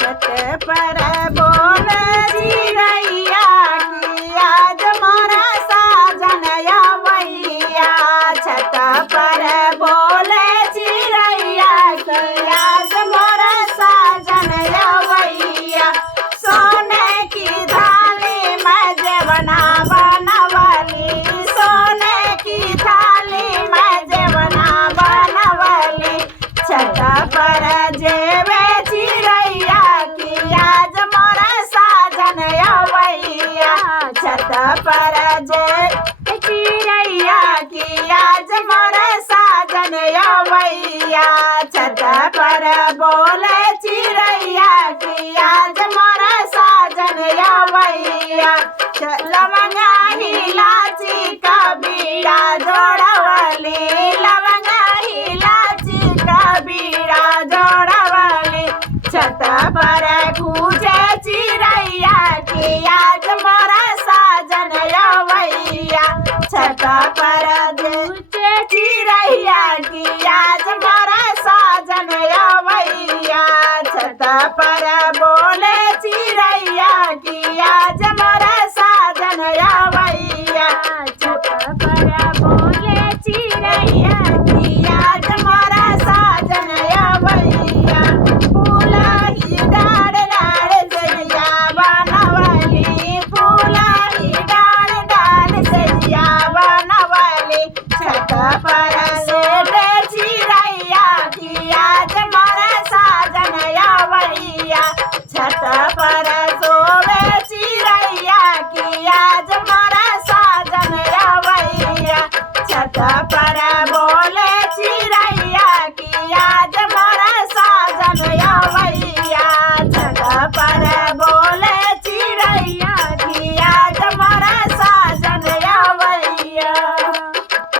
छत पर बोले चिड़ैया की आज मोरा साजन अवैया। छत पर बोले चिड़ैया की आज मोरा साजन अवैया। सोने की थाली में जेवना बनवली, सोने की थाली में जेवना बनवली। छत पर जेवे चिड़ैया की आज मोरा साजन अवैया। छत पर जे चिड़ैया की आज मोरा साजन अवैया। छत पर बोले चिड़ैया की आज मोरा साजन अवैया। लवंगा इलायची का बीड़ा जोड़वली, लवंगा इलायची का बीड़ा जोड़वली। छत पर कूजे चिड़ैया की आज मोरा साजन अवैया। छत पर कूजे चिड़ैया की आज मोरा साजन अवैया। छत पर बोले चिड़ैया की आज मोरा साजन अवैया।